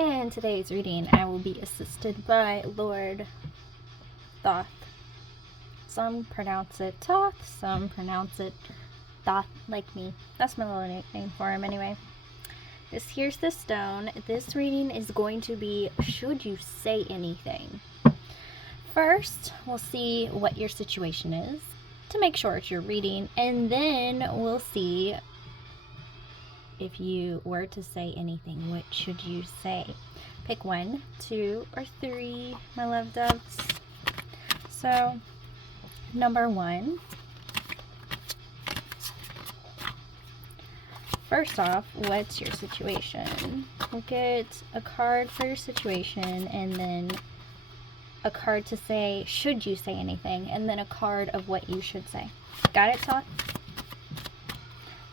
In today's reading, I will be assisted by Lord Thoth. Some pronounce it Toth, some pronounce it Thoth, like me. That's my little nickname for him anyway. Here's the stone. This reading is going to be, should you say anything? First, we'll see what your situation is to make sure it's your reading, and then we'll see if you were to say anything, what should you say? Pick 1, 2, or 3, my love doves. So, number 1. First off, what's your situation? We'll get a card for your situation, and then a card to say, should you say anything? And then a card of what you should say. Got it, Toth?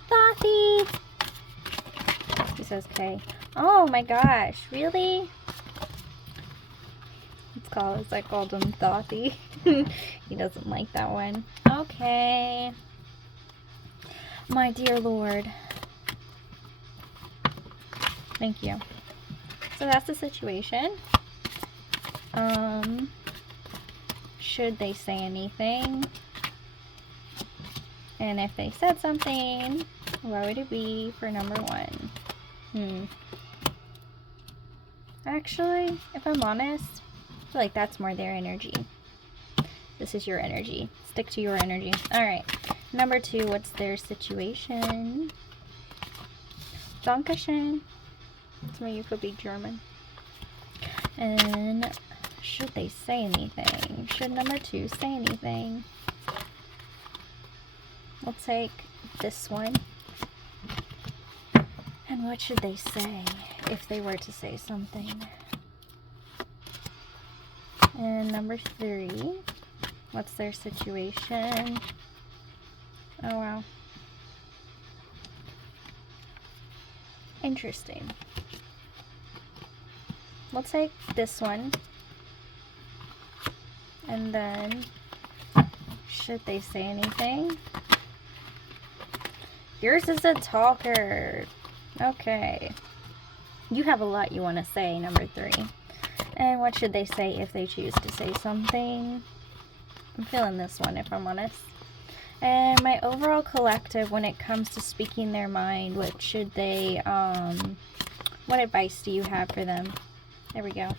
Thothy! He says, okay. Oh my gosh, really? I called him Thothy. He doesn't like that one. Okay. My dear Lord. Thank you. So that's the situation. Should they say anything? And if they said something, what would it be for number 1? Actually, if I'm honest, I feel like that's more their energy. This is your energy. Stick to your energy. Alright. Number 2, what's their situation? Dankeschön. Some of you could be German. And should they say anything? Should number 2 say anything? We'll take this one. And what should they say if they were to say something? And number 3, what's their situation? Oh wow. Interesting. We'll take this one. And then, should they say anything? Yours is a talker. Okay. You have a lot you want to say, number 3. And what should they say if they choose to say something? I'm feeling this one, if I'm honest. And my overall collective, when it comes to speaking their mind, what should they, what advice do you have for them? There we go.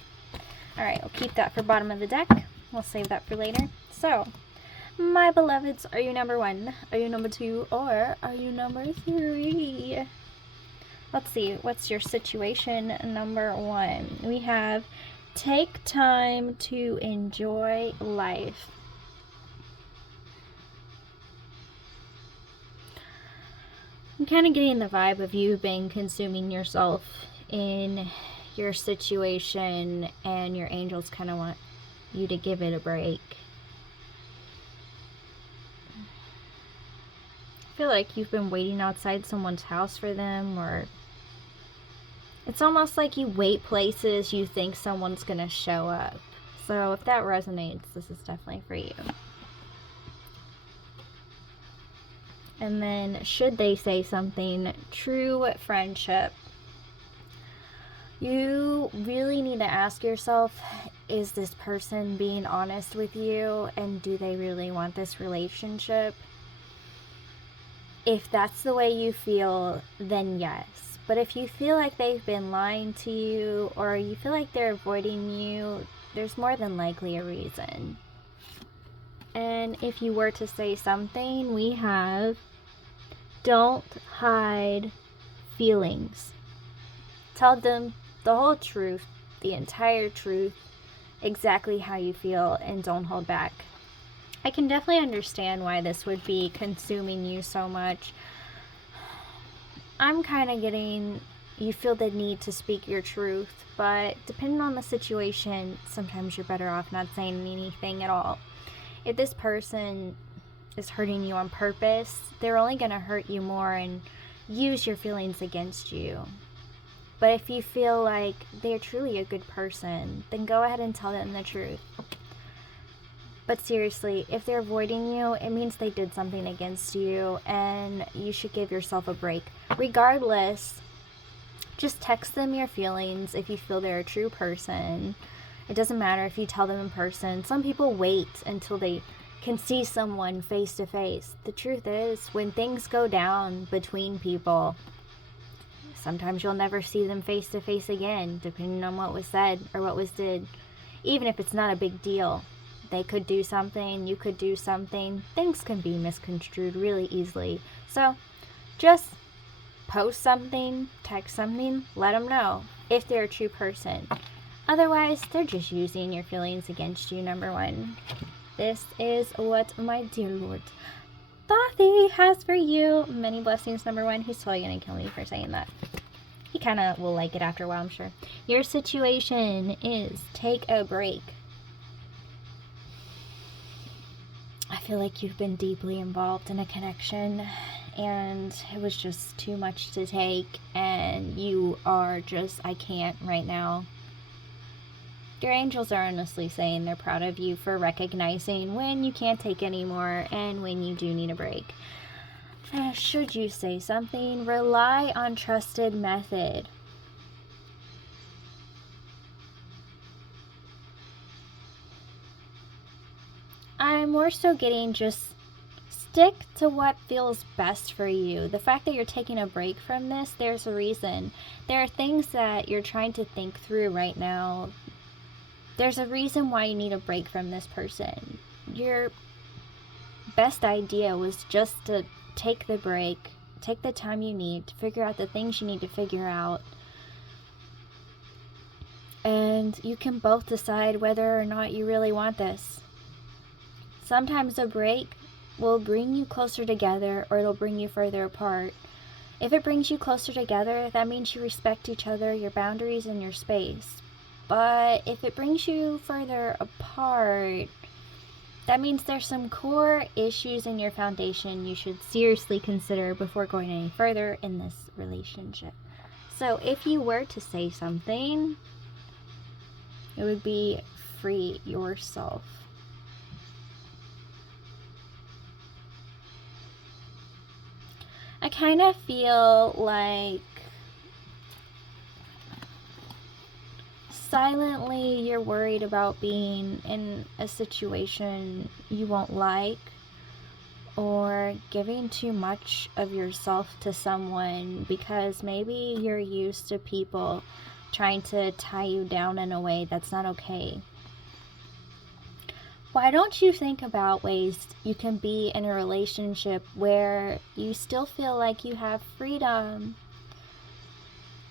Alright, we'll keep that for bottom of the deck. We'll save that for later. So, my beloveds, are you number 1? Are you number 2? Or are you number 3? Let's see, what's your situation? Number 1. We have, take time to enjoy life. I'm kind of getting the vibe of you being consuming yourself in your situation, and your angels kind of want you to give it a break. I feel like you've been waiting outside someone's house for them, or it's almost like you wait places you think someone's gonna show up. So if that resonates, this is definitely for you. And then, should they say something? True friendship. You really need to ask yourself, is this person being honest with you? And do they really want this relationship? If that's the way you feel, then yes. But if you feel like they've been lying to you, or you feel like they're avoiding you, there's more than likely a reason. And if you were to say something, we have, don't hide feelings. Tell them the whole truth, the entire truth, exactly how you feel, and don't hold back. I can definitely understand why this would be consuming you so much. I'm kind of getting, you feel the need to speak your truth, but depending on the situation, sometimes you're better off not saying anything at all. If this person is hurting you on purpose, they're only going to hurt you more and use your feelings against you. But if you feel like they're truly a good person, then go ahead and tell them the truth. But seriously, if they're avoiding you, it means they did something against you, and you should give yourself a break. Regardless Just text them your feelings if you feel they're a true person. It doesn't matter if you tell them in person. Some people wait until they can see someone face to face. The truth is, when things go down between people, sometimes you'll never see them face to face again, depending on what was said or what was did. Even if it's not a big deal, they could do something, you could do something. Things can be misconstrued really easily. So just post something, text something, let them know if they're a true person. Otherwise, they're just using your feelings against you, number one. This is what my dear Lord Thothy has for you. Many blessings, number one. He's totally going to kill me for saying that. He kind of will like it after a while, I'm sure. Your situation is take a break. I feel like you've been deeply involved in a connection and it was just too much to take and you are just, I can't right now. Your angels are honestly saying they're proud of you for recognizing when you can't take anymore and when you do need a break. Should you say something, rely on trusted method. I'm more so getting just stick to what feels best for you. The fact that you're taking a break from this, there's a reason. There are things that you're trying to think through right now. There's a reason why you need a break from this person. Your best idea was just to take the break, take the time you need to figure out the things you need to figure out. And you can both decide whether or not you really want this. Sometimes a break will bring you closer together or it'll bring you further apart. If it brings you closer together, that means you respect each other, your boundaries, and your space. But if it brings you further apart, that means there's some core issues in your foundation you should seriously consider before going any further in this relationship. So if you were to say something, it would be free yourself. I kind of feel like silently you're worried about being in a situation you won't like or giving too much of yourself to someone because maybe you're used to people trying to tie you down in a way that's not okay. Why don't you think about ways you can be in a relationship where you still feel like you have freedom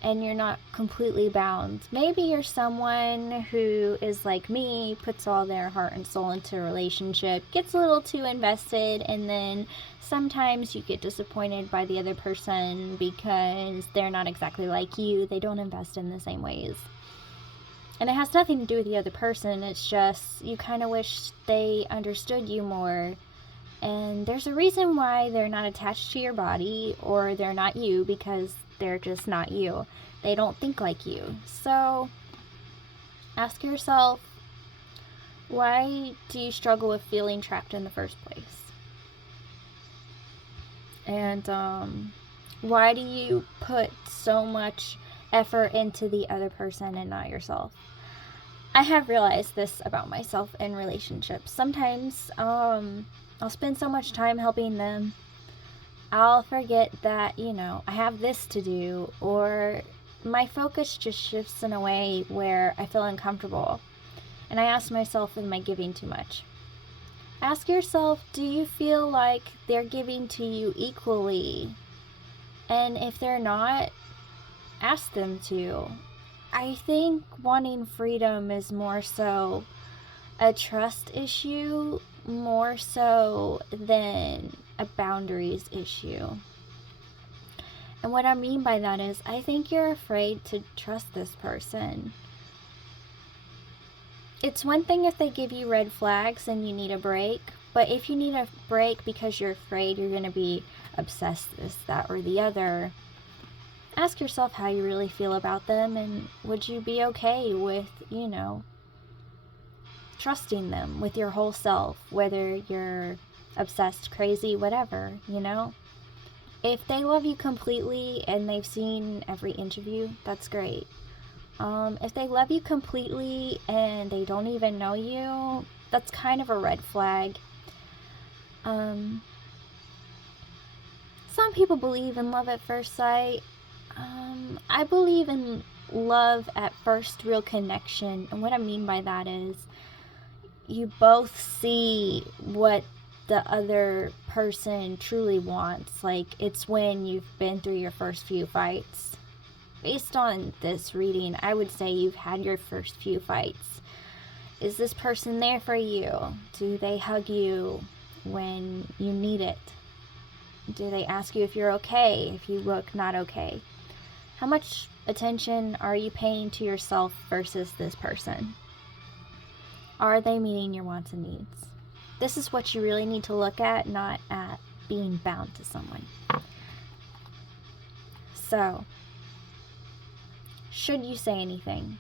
and you're not completely bound? Maybe you're someone who is like me, puts all their heart and soul into a relationship, gets a little too invested, and then sometimes you get disappointed by the other person because they're not exactly like you. They don't invest in the same ways. And it has nothing to do with the other person. It's just you kind of wish they understood you more. And there's a reason why they're not attached to your body or they're not you, because they're just not you. They don't think like you. So ask yourself, why do you struggle with feeling trapped in the first place? And why do you put so much effort into the other person and not yourself? I have realized this about myself in relationships. Sometimes I'll spend so much time helping them, I'll forget that, I have this to do, or my focus just shifts in a way where I feel uncomfortable. And I ask myself, am I giving too much? Ask yourself, do you feel like they're giving to you equally? And if they're not, ask them to. I think wanting freedom is more so a trust issue, more so than a boundaries issue. And what I mean by that is, I think you're afraid to trust this person. It's one thing if they give you red flags and you need a break, but if you need a break because you're afraid you're going to be obsessed with this, that, or the other, ask yourself how you really feel about them, and would you be okay with, trusting them with your whole self, whether you're obsessed, crazy, whatever, If they love you completely and they've seen every inch of you, that's great. If they love you completely and they don't even know you, that's kind of a red flag. Some people believe in love at first sight. I believe in love at first real connection, and what I mean by that is you both see what the other person truly wants. Like, it's when you've been through your first few fights. Based on this reading, I would say you've had your first few fights. Is this person there for you? Do they hug you when you need it? Do they ask you if you're okay, if you look not okay? How much attention are you paying to yourself versus this person? Are they meeting your wants and needs? This is what you really need to look at, not at being bound to someone. So, should you say anything?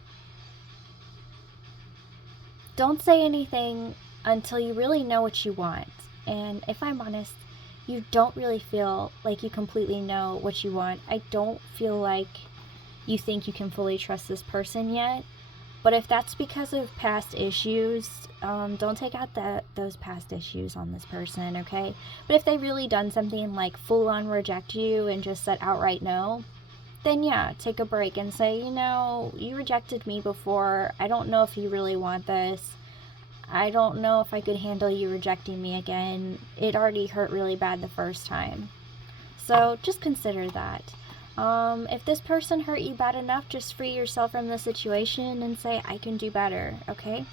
Don't say anything until you really know what you want. And if I'm honest, you don't really feel like you completely know what you want. I don't feel like you think you can fully trust this person yet. But if that's because of past issues, don't take out those past issues on this person, okay? But if they really done something like full-on reject you and just said outright no, then yeah, take a break and say, you know, you rejected me before. I don't know if you really want this. I don't know if I could handle you rejecting me again. It already hurt really bad the first time. So just consider that. If this person hurt you bad enough, just free yourself from the situation and say, I can do better, okay?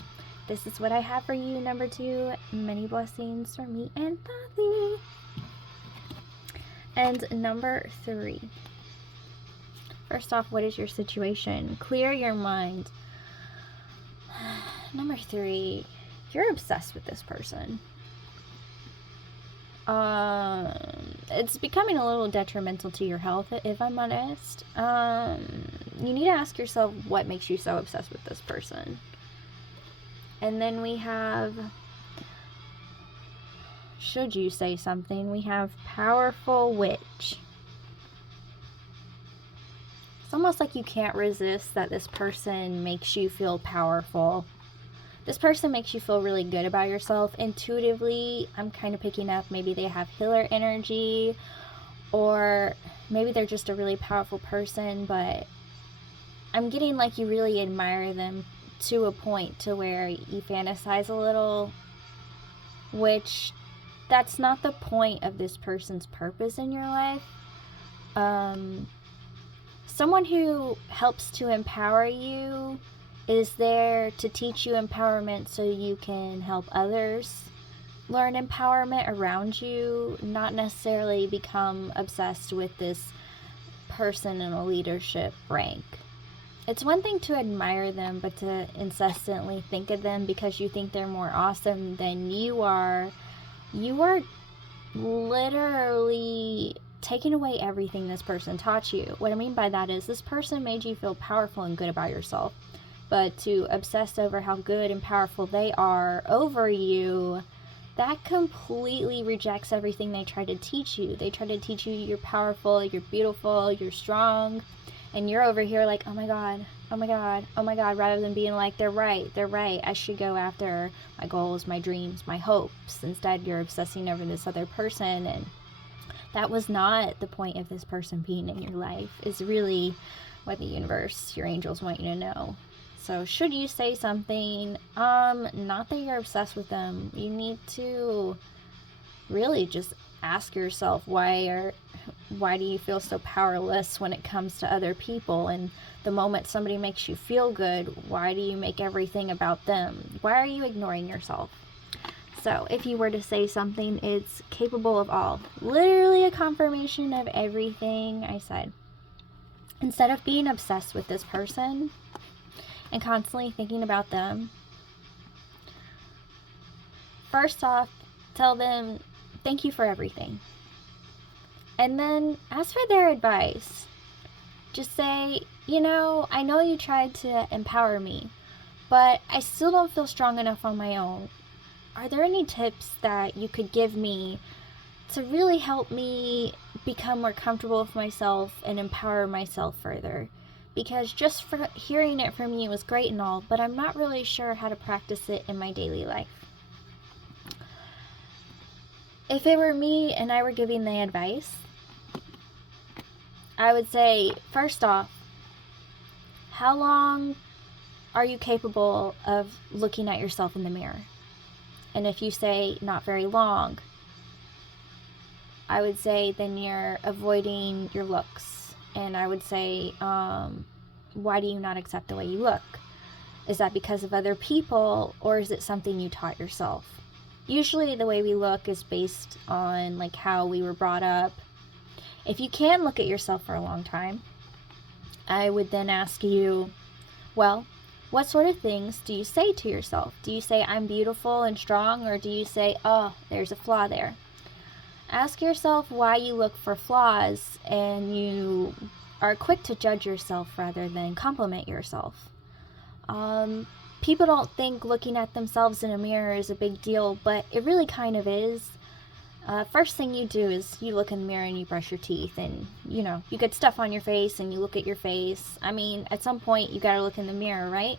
This is what I have for you, number 2. Many blessings from me and Father. And number 3. First off, what is your situation? Clear your mind. Number 3, you're obsessed with this person. It's becoming a little detrimental to your health, if I'm honest. You need to ask yourself what makes you so obsessed with this person. And then we have, should you say something, we have powerful witch. It's almost like you can't resist that this person makes you feel powerful. This person makes you feel really good about yourself. Intuitively, I'm kind of picking up maybe they have healer energy, or maybe they're just a really powerful person, but I'm getting like you really admire them to a point to where you fantasize a little, which that's not the point of this person's purpose in your life. Someone who helps to empower you is there to teach you empowerment so you can help others learn empowerment around you, not necessarily become obsessed with this person in a leadership rank. It's one thing to admire them, but to incessantly think of them because you think they're more awesome than you are literally taking away everything this person taught you. What I mean by that is this person made you feel powerful and good about yourself. But to obsess over how good and powerful they are over you, that completely rejects everything they try to teach you. They try to teach you you're powerful, you're beautiful, you're strong, and you're over here like, oh my God, oh my God, oh my God, rather than being like, they're right, I should go after my goals, my dreams, my hopes. Instead, you're obsessing over this other person, and that was not the point of this person being in your life, is really what the universe, your angels want you to know. So should you say something, not that you're obsessed with them, you need to really just ask yourself why do you feel so powerless when it comes to other people? And the moment somebody makes you feel good, why do you make everything about them? Why are you ignoring yourself? So if you were to say something, it's capable of all. Literally a confirmation of everything I said. Instead of being obsessed with this person and constantly thinking about them, first off, tell them thank you for everything. And then ask for their advice. Just say, you know, I know you tried to empower me, but I still don't feel strong enough on my own. Are there any tips that you could give me to really help me become more comfortable with myself and empower myself further. Because just for hearing it from you is great and all, but I'm not really sure how to practice it in my daily life. If it were me and I were giving the advice, I would say, first off, how long are you capable of looking at yourself in the mirror? And if you say not very long, I would say then you're avoiding your looks. And I would say, why do you not accept the way you look? Is that because of other people, or is it something you taught yourself? Usually the way we look is based on like how we were brought up. If you can look at yourself for a long time, I would then ask you, well, what sort of things do you say to yourself? Do you say, I'm beautiful and strong, or do you say, oh, there's a flaw there? Ask yourself why you look for flaws, and you are quick to judge yourself rather than compliment yourself. People don't think looking at themselves in a mirror is a big deal, but it really kind of is. First thing you do is you look in the mirror and you brush your teeth, and you get stuff on your face and you look at your face. I mean, at some point you gotta look in the mirror, right?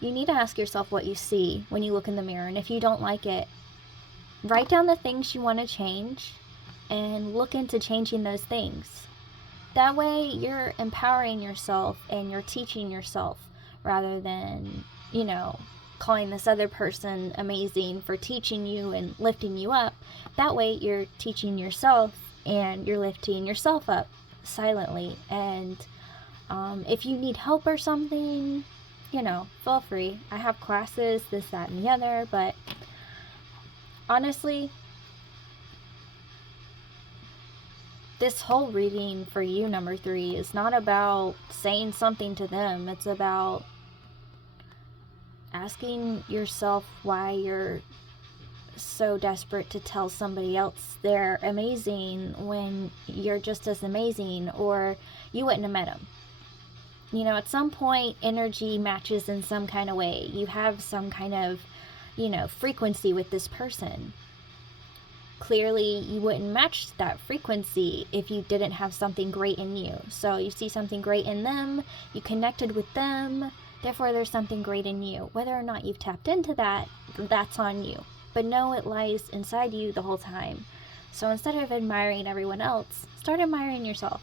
You need to ask yourself what you see when you look in the mirror, and if you don't like it, write down the things you want to change and look into changing those things. That way you're empowering yourself and you're teaching yourself rather than, calling this other person amazing for teaching you and lifting you up. That way you're teaching yourself and you're lifting yourself up silently. And if you need help or something, feel free. I have classes, this, that, and the other, but honestly, this whole reading for you, number 3, is not about saying something to them. It's about asking yourself why you're so desperate to tell somebody else they're amazing when you're just as amazing, or you wouldn't have met them. At some point, energy matches in some kind of way. You have some kind of, frequency with this person. Clearly, you wouldn't match that frequency if you didn't have something great in you. So you see something great in them, you connected with them, therefore there's something great in you. Whether or not you've tapped into that, that's on you. But know it lies inside you the whole time. So instead of admiring everyone else, start admiring yourself.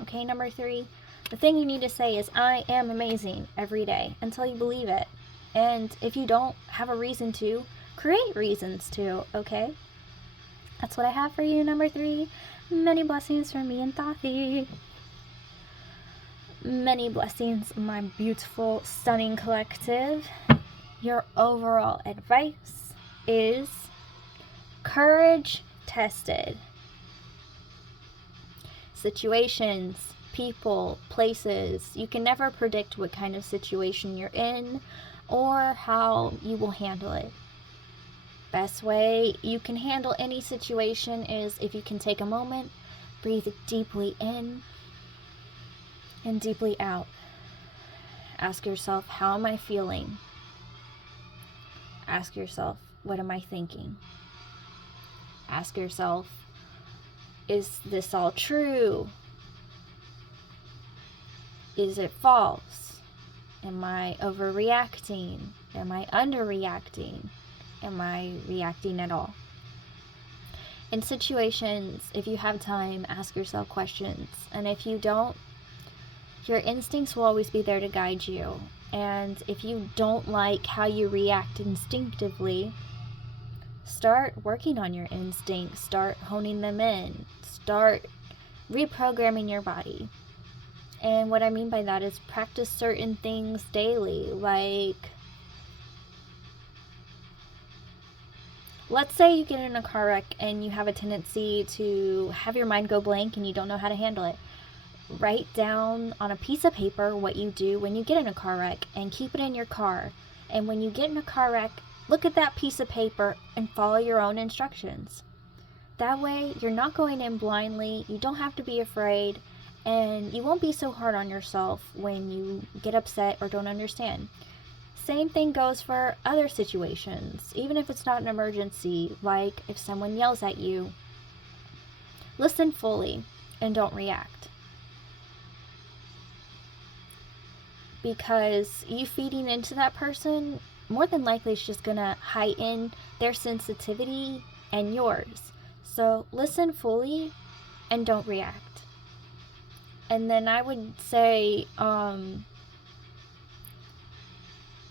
Okay, number 3, the thing you need to say is, I am amazing every day, until you believe it. And if you don't have a reason to, create reasons to, okay? That's what I have for you, number 3. Many blessings from me and Thathi. Many blessings, my beautiful, stunning collective. Your overall advice is courage tested. Situations, people, places. You can never predict what kind of situation you're in or how you will handle it. Best way you can handle any situation is if you can take a moment, breathe deeply in and deeply out. Ask yourself, how am I feeling? Ask yourself, what am I thinking? Ask yourself, is this all true? Is it false? Am I overreacting? Am I underreacting? Am I reacting at all? In situations, if you have time, ask yourself questions. And if you don't, your instincts will always be there to guide you. And if you don't like how you react instinctively, start working on your instincts. Start honing them in. Start reprogramming your body. And what I mean by that is practice certain things daily, like, let's say you get in a car wreck and you have a tendency to have your mind go blank and you don't know how to handle it. Write down on a piece of paper what you do when you get in a car wreck and keep it in your car. And when you get in a car wreck, look at that piece of paper and follow your own instructions. That way, you're not going in blindly, you don't have to be afraid, and you won't be so hard on yourself when you get upset or don't understand. Same thing goes for other situations, even if it's not an emergency, like if someone yells at you. Listen fully and don't react. Because you feeding into that person, more than likely is just going to heighten their sensitivity and yours. So listen fully and don't react. And then I would say,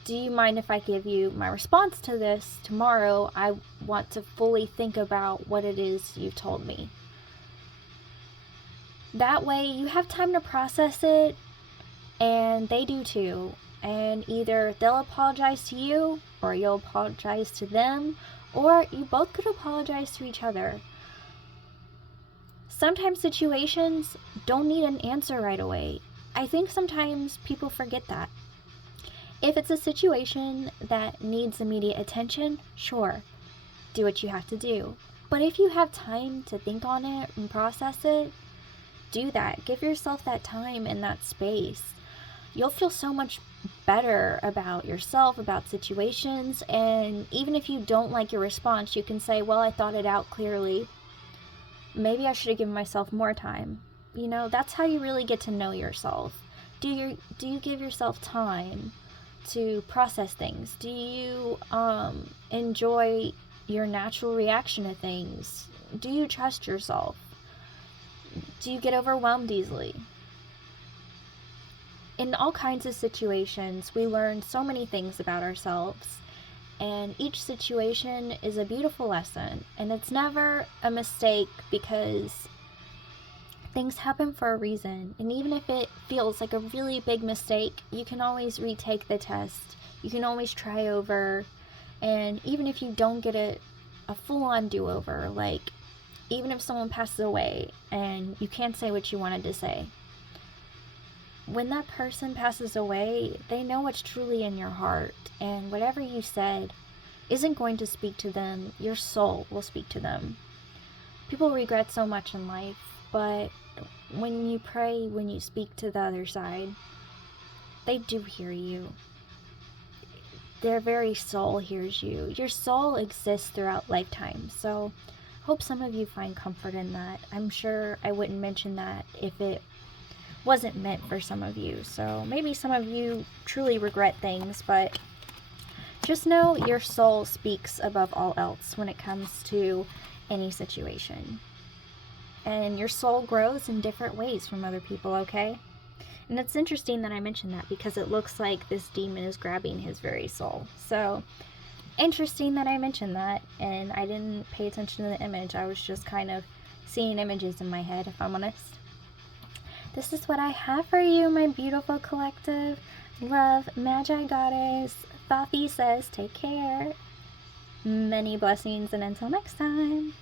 do you mind if I give you my response to this tomorrow? I want to fully think about what it is you've told me. That way you have time to process it, and they do too. And either they'll apologize to you, or you'll apologize to them, or you both could apologize to each other. Sometimes situations don't need an answer right away. I think sometimes people forget that. If it's a situation that needs immediate attention, sure, do what you have to do. But if you have time to think on it and process it, do that. Give yourself that time and that space. You'll feel so much better about yourself, about situations, and even if you don't like your response, you can say, well, I thought it out clearly. Maybe I should have given myself more time. You know, that's how you really get to know yourself. Do you give yourself time to process things? Do you enjoy your natural reaction to things? Do you trust yourself? Do you get overwhelmed easily? In all kinds of situations, we learn so many things about ourselves, and each situation is a beautiful lesson, and it's never a mistake because things happen for a reason. And even if it feels like a really big mistake, you can always retake the test. You can always try over, and even if you don't get a full-on do-over, like even if someone passes away and you can't say what you wanted to say, when that person passes away, they know what's truly in your heart, and whatever you said isn't going to speak to them. Your soul will speak to them. People regret so much in life, but when you pray, when you speak to the other side, they do hear you. Their very soul hears you. Your soul exists throughout lifetime, so hope some of you find comfort in that. I'm sure I wouldn't mention that if it wasn't meant for some of you. So maybe some of you truly regret things, but just know your soul speaks above all else when it comes to any situation. And your soul grows in different ways from other people, okay? And it's interesting that I mentioned that because it looks like this demon is grabbing his very soul. So interesting that I mentioned that, and I didn't pay attention to the image. I was just kind of seeing images in my head, if I'm honest. This is what I have for you, my beautiful collective. Love, Magigoddess. Fathy says, take care. Many blessings, and until next time.